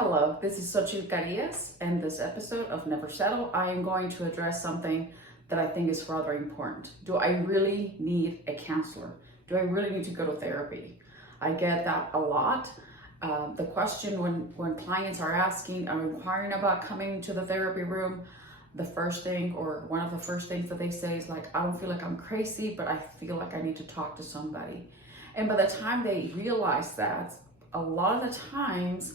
Hello, this is Xochitl Carillas, and this episode of Never Settle, I am going to address something that I think is rather important. Do I really need a counselor? Do I really need to go to therapy? I get that a lot. The question when clients are asking, are inquiring about coming to the therapy room, the first thing or one of the first things that they say is like, I don't feel like I'm crazy, but I feel like I need to talk to somebody. And by the time they realize that, a lot of the times,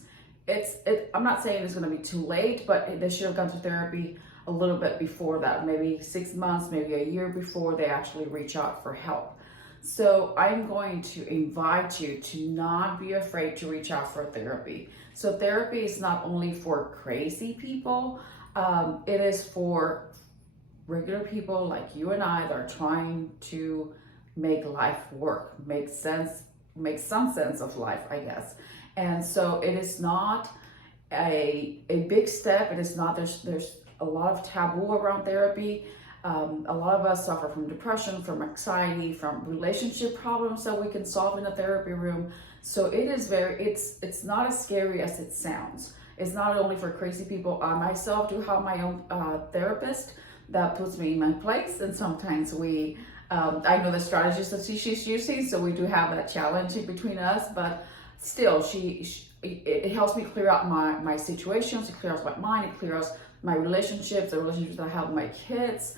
I'm not saying it's going to be too late, but they should have gone to therapy a little bit before that, maybe 6 months, maybe a year before they actually reach out for help. So I'm going to invite you to not be afraid to reach out for therapy. So therapy is not only for crazy people, it is for regular people like you and I that are trying to make life work, make some sense of life, I guess. And so it is not a big step. It is not, there's a lot of taboo around therapy. A lot of us suffer from depression, from anxiety, from relationship problems that we can solve in a therapy room. So it's not as scary as it sounds. It's not only for crazy people. I myself do have my own therapist that puts me in my place, and sometimes I know the strategies that she's using, so we do have that challenge between us, but still, it helps me clear out my situations, it clears out my mind, it clears out my relationships, the relationships that I have with my kids.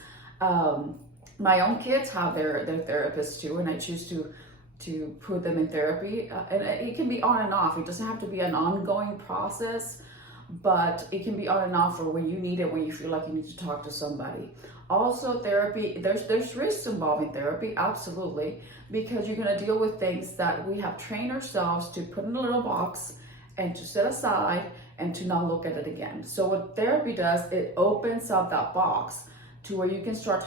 My own kids have their therapists too, and I choose to put them in therapy. And it can be on and off. It doesn't have to be an ongoing process, but it can be on and off for when you need it, when you feel like you need to talk to somebody. Also, therapy, there's risks involved in therapy, absolutely, because you're going to deal with things that we have trained ourselves to put in a little box and to set aside and to not look at it again. So what therapy does, it opens up that box to where you can start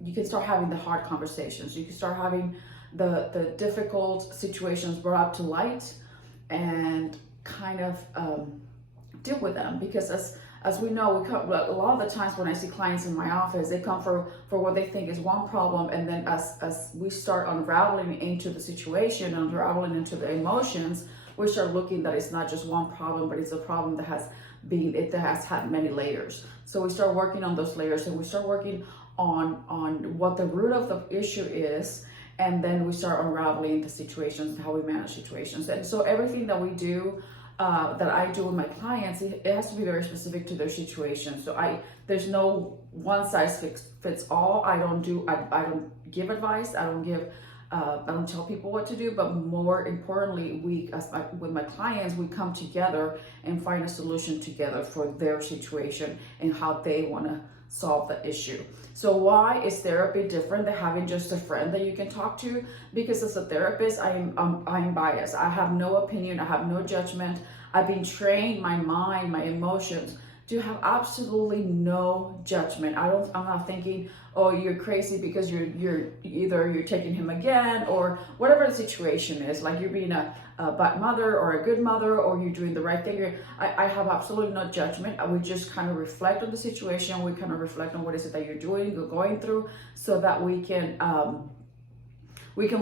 you can start having the hard conversations. You can start having the difficult situations brought up to light and kind of deal with them. Because as we know, a lot of the times when I see clients in my office, they come for what they think is one problem, and then as we start unraveling into the situation, unraveling into the emotions, we start looking that it's not just one problem, but it's a problem that has had many layers. So we start working on those layers, and we start working on what the root of the issue is, and then we start unraveling the situations and how we manage situations. And so everything that we do, that I do with my clients, it has to be very specific to their situation. So there's no one size fits all. I don't give advice. I don't tell people what to do, but more importantly, with my clients, we come together and find a solution together for their situation and how they want to solve the issue. So why is therapy different than having just a friend that you can talk to? Because as a therapist, I'm biased. I have no opinion. I have no judgment. I've been trained, my mind, my emotions, to have absolutely no judgment. I'm not thinking, oh, you're crazy because you're taking him again, or whatever the situation is, like you're being a bad mother or a good mother, or you're doing the right thing. I have absolutely no judgment. We just kind of reflect on the situation. We kind of reflect on what is it that you're doing, you're going through, so that we can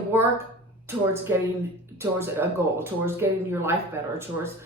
work towards a goal, towards getting your life better, towards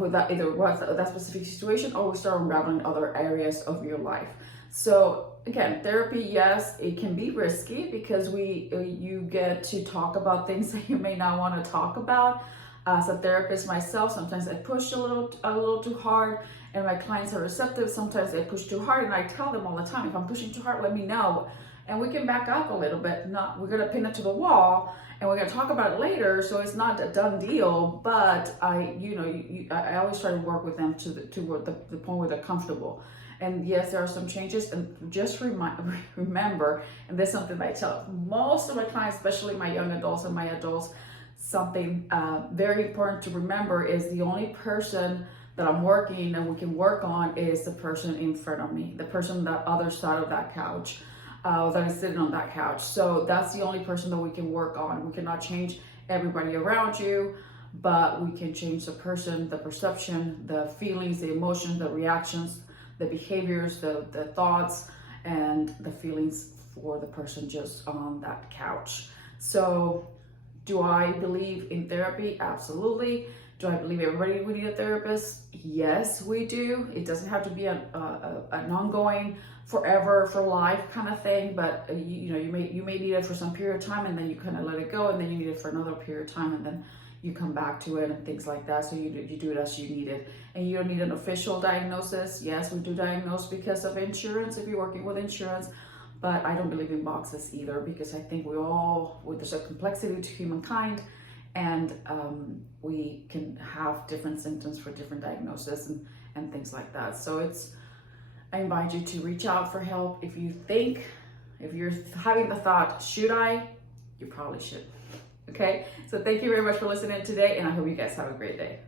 with that specific situation, or we start unraveling other areas of your life. So again, therapy, yes, it can be risky because you get to talk about things that you may not want to talk about. As a therapist myself, sometimes I push a little too hard, and my clients are receptive. Sometimes I push too hard, and I tell them all the time, if I'm pushing too hard, let me know, and we can back up a little bit. We're gonna pin it to the wall, and we're gonna talk about it later. So it's not a done deal, but I always try to work with them to the point where they're comfortable. And yes, there are some changes, and just remember, and this is something that I tell most of my clients, especially my young adults and my adults, something very important to remember is the only person that I'm working and we can work on is the person in front of me, the person on the other side of that couch, that is sitting on that couch. So that's the only person that we can work on. We cannot change everybody around you, but we can change the person, the perception, the feelings, the emotions, the reactions, the behaviors, the thoughts, and the feelings for the person just on that couch. So do I believe in therapy? Absolutely. Do I believe everybody would need a therapist? Yes, we do. It doesn't have to be an ongoing, forever, for life kind of thing, but you know, you may need it for some period of time, and then you kind of let it go, and then you need it for another period of time, and then you come back to it and things like that. So you do it as you need it, and you don't need an official diagnosis. Yes, we do diagnose because of insurance if you're working with insurance, but I don't believe in boxes either, because I think there's a complexity to humankind, and we can have different symptoms for different diagnoses and things like that. So I invite you to reach out for help. If you're having the thought, should I? You probably should. Okay, so thank you very much for listening today, and I hope you guys have a great day.